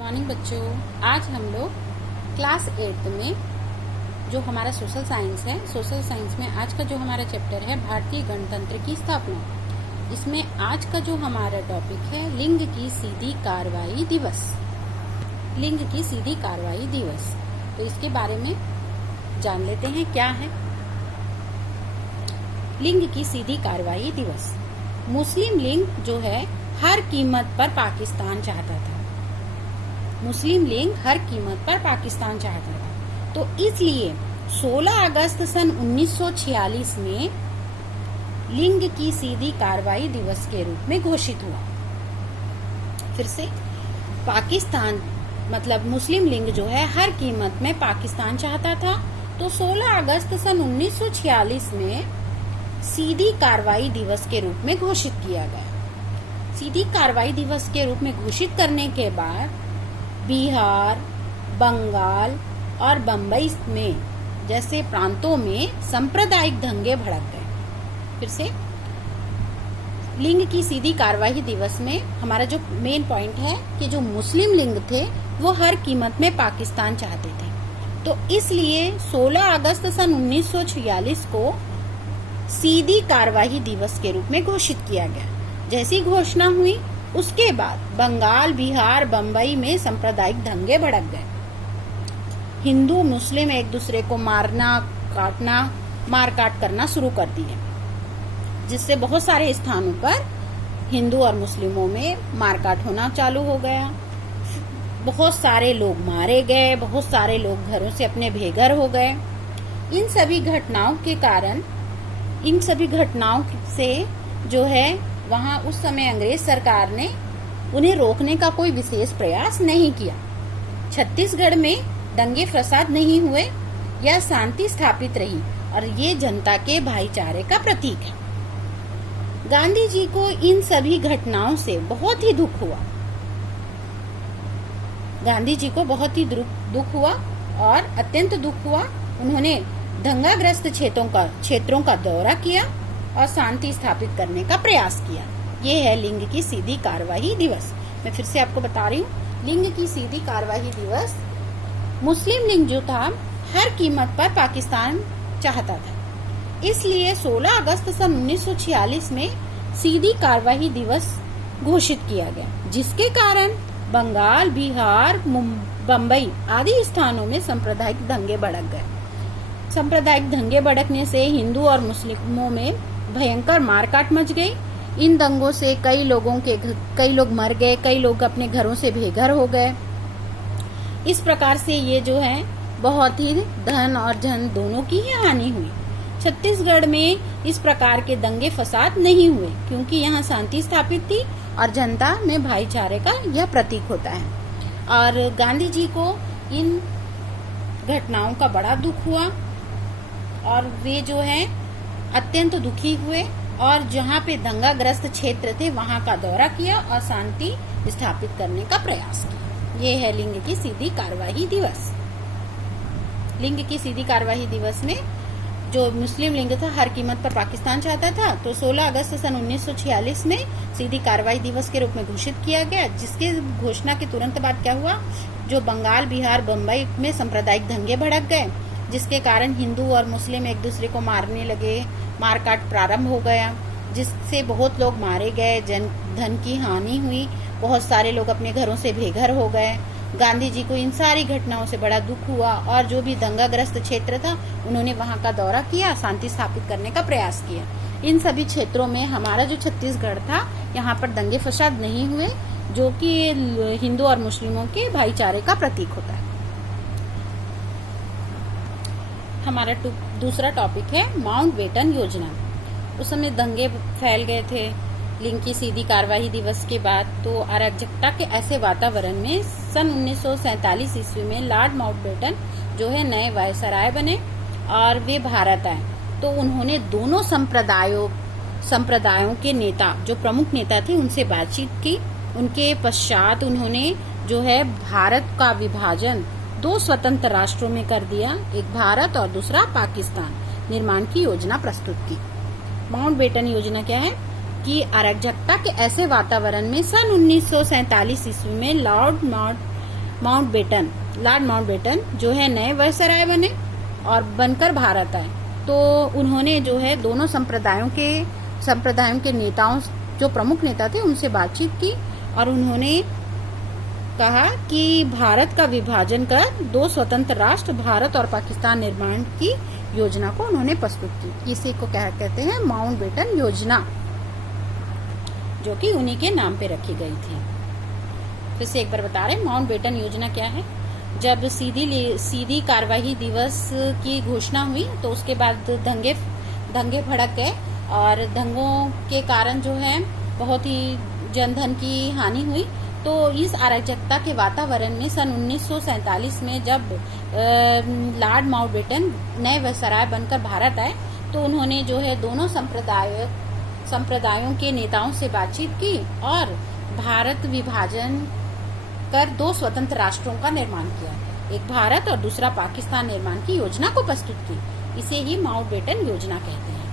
Morning बच्चों, आज हम लोग क्लास 8 में जो हमारा सोशल साइंस है, सोशल साइंस में आज का जो हमारा चैप्टर है भारतीय गणतंत्र की स्थापना, इसमें आज का जो हमारा टॉपिक है लिंग की सीधी कार्रवाई दिवस। लिंग की सीधी कार्रवाई दिवस, तो इसके बारे में जान लेते हैं क्या है लिंग की सीधी कार्रवाई दिवस। मुस्लिम लीग जो है हर कीमत पर पाकिस्तान चाहता था। मुस्लिम लीग हर कीमत पर पाकिस्तान चाहता था, तो इसलिए 16 अगस्त सन 1946 में लिंग की सीधी कार्रवाई दिवस के रूप में घोषित हुआ। फिर से पाकिस्तान मतलब मुस्लिम लीग जो है हर कीमत में पाकिस्तान चाहता था, तो 16 अगस्त सन 1946 में सीधी कार्रवाई दिवस के रूप में घोषित किया गया। सीधी कार्रवाई दिवस के रूप में घोषित करने के बाद बिहार, बंगाल और बम्बई में जैसे प्रांतों में सांप्रदायिक दंगे भड़क गए। फिर से लिंग की सीधी कार्रवाई दिवस में हमारा जो मेन पॉइंट है कि जो मुस्लिम लीग थे वो हर कीमत में पाकिस्तान चाहते थे, तो इसलिए 16 अगस्त सन 1946 को सीधी कार्रवाई दिवस के रूप में घोषित किया गया। जैसी घोषणा हुई उसके बाद बंगाल, बिहार, बम्बई में सांप्रदायिक दंगे भड़क गए। हिंदू मुस्लिम एक दूसरे को मारना काटना, मार काट करना शुरू कर दिए, जिससे बहुत सारे स्थानों पर हिंदू और मुस्लिमों में मारकाट होना चालू हो गया। बहुत सारे लोग मारे गए, बहुत सारे लोग घरों से अपने बेघर हो गए। इन सभी घटनाओं से जो है वहां उस समय अंग्रेज सरकार ने उन्हें रोकने का कोई विशेष प्रयास नहीं किया। छत्तीसगढ़ में दंगे फसाद नहीं हुए या शांति स्थापित रही, और ये जनता के भाईचारे का प्रतीक है। गांधी जी को इन सभी घटनाओं से बहुत ही दुख हुआ। गांधी जी को बहुत ही दुख हुआ और अत्यंत दुख हुआ। उन्होंने दंगाग्रस्त क्षेत्रों का दौरा किया और शांति स्थापित करने का प्रयास किया। ये है लिंग की सीधी कार्रवाई दिवस। मैं फिर से आपको बता रही हूँ, लिंग की सीधी कार्रवाई दिवस मुस्लिम लीग जो था हर कीमत पर पाकिस्तान चाहता था, इसलिए 16 अगस्त सन 1946 में सीधी कार्रवाई दिवस घोषित किया गया, जिसके कारण बंगाल, बिहार, बम्बई आदि स्थानों में सांप्रदायिक दंगे भड़क गए। सांप्रदायिक दंगे भड़कने से हिंदू और मुस्लिमों में भयंकर मारकाट मच गई। इन दंगों से कई लोग मर गए, कई लोग अपने घरों से बेघर हो गए। इस प्रकार से ये जो है बहुत ही धन और जन दोनों की ही हानि हुई। छत्तीसगढ़ में इस प्रकार के दंगे फसाद नहीं हुए, क्योंकि यहाँ शांति स्थापित थी और जनता में भाईचारे का यह प्रतीक होता है। और गांधी जी को इन घटनाओं का बड़ा दुख हुआ और वे जो है अत्यंत दुखी हुए और जहाँ पे दंगाग्रस्त क्षेत्र थे वहां का दौरा किया और शांति स्थापित करने का प्रयास किया। ये है लिंग की सीधी कार्रवाई दिवस। लिंग की सीधी कार्रवाई दिवस में जो मुस्लिम लीग था हर कीमत पर पाकिस्तान चाहता था, तो 16 अगस्त सन 1946 में सीधी कार्रवाई दिवस के रूप में घोषित किया गया, जिसके घोषणा के तुरंत बाद क्या हुआ, जो बंगाल, बिहार, बम्बई में सांप्रदायिक दंगे भड़क गए, जिसके कारण हिंदू और मुस्लिम एक दूसरे को मारने लगे, मारकाट प्रारंभ हो गया, जिससे बहुत लोग मारे गए, धन की हानि हुई, बहुत सारे लोग अपने घरों से बेघर हो गए। गांधी जी को इन सारी घटनाओं से बड़ा दुख हुआ और जो भी दंगाग्रस्त क्षेत्र था उन्होंने वहां का दौरा किया, शांति स्थापित करने का प्रयास किया। इन सभी क्षेत्रों में हमारा जो छत्तीसगढ़ था यहाँ पर दंगे फसाद नहीं हुए, जो कि हिंदू और मुस्लिमों के भाईचारे का प्रतीक होता है। हमारा दूसरा टॉपिक है माउंटबेटन योजना। उस समय दंगे फैल गए थे लिंग की सीधी कार्रवाई दिवस के बाद, तो अराजकता के ऐसे वातावरण में सन 1947 ईस्वी में लॉर्ड माउंटबेटन जो है नए वायसराय बने और वे भारत आए। तो उन्होंने दोनों संप्रदायों के नेता, जो प्रमुख नेता थे, उनसे बातचीत की। उनके पश्चात उन्होंने जो है भारत का विभाजन 2 स्वतंत्र राष्ट्रों में कर दिया, एक भारत और दूसरा पाकिस्तान निर्माण की योजना प्रस्तुत की। माउंटबेटन योजना क्या है कि अराजकता के ऐसे वातावरण में सन 1947 ईस्वी में लॉर्ड लॉर्ड माउंटबेटन जो है नए वायसराय बने और बनकर भारत आए। तो उन्होंने जो है दोनों संप्रदायों के नेताओं, जो प्रमुख नेता थे, उनसे बातचीत की और उन्होंने कहा कि भारत का विभाजन कर 2 स्वतंत्र राष्ट्र भारत और पाकिस्तान निर्माण की योजना को उन्होंने प्रस्तुत की। इसी को क्या कहते हैं? माउंटबेटन योजना, जो कि उन्हीं के नाम पे रखी गई थी। फिर से एक बार बता रहे हैं, माउंटबेटन योजना क्या है। जब सीधी कार्यवाही दिवस की घोषणा हुई तो उसके बाद दंगे भड़क गए और दंगों के कारण जो है बहुत ही जनधन की हानि हुई। तो इस अराजकता के वातावरण में सन 1947 में जब लॉर्ड माउंटबेटन नए वायसराय बनकर भारत आए तो उन्होंने जो है दोनों संप्रदायों के नेताओं से बातचीत की और भारत विभाजन कर 2 स्वतंत्र राष्ट्रों का निर्माण किया, एक भारत और दूसरा पाकिस्तान निर्माण की योजना को प्रस्तुत की। इसे ही माउंटबेटन योजना कहते हैं।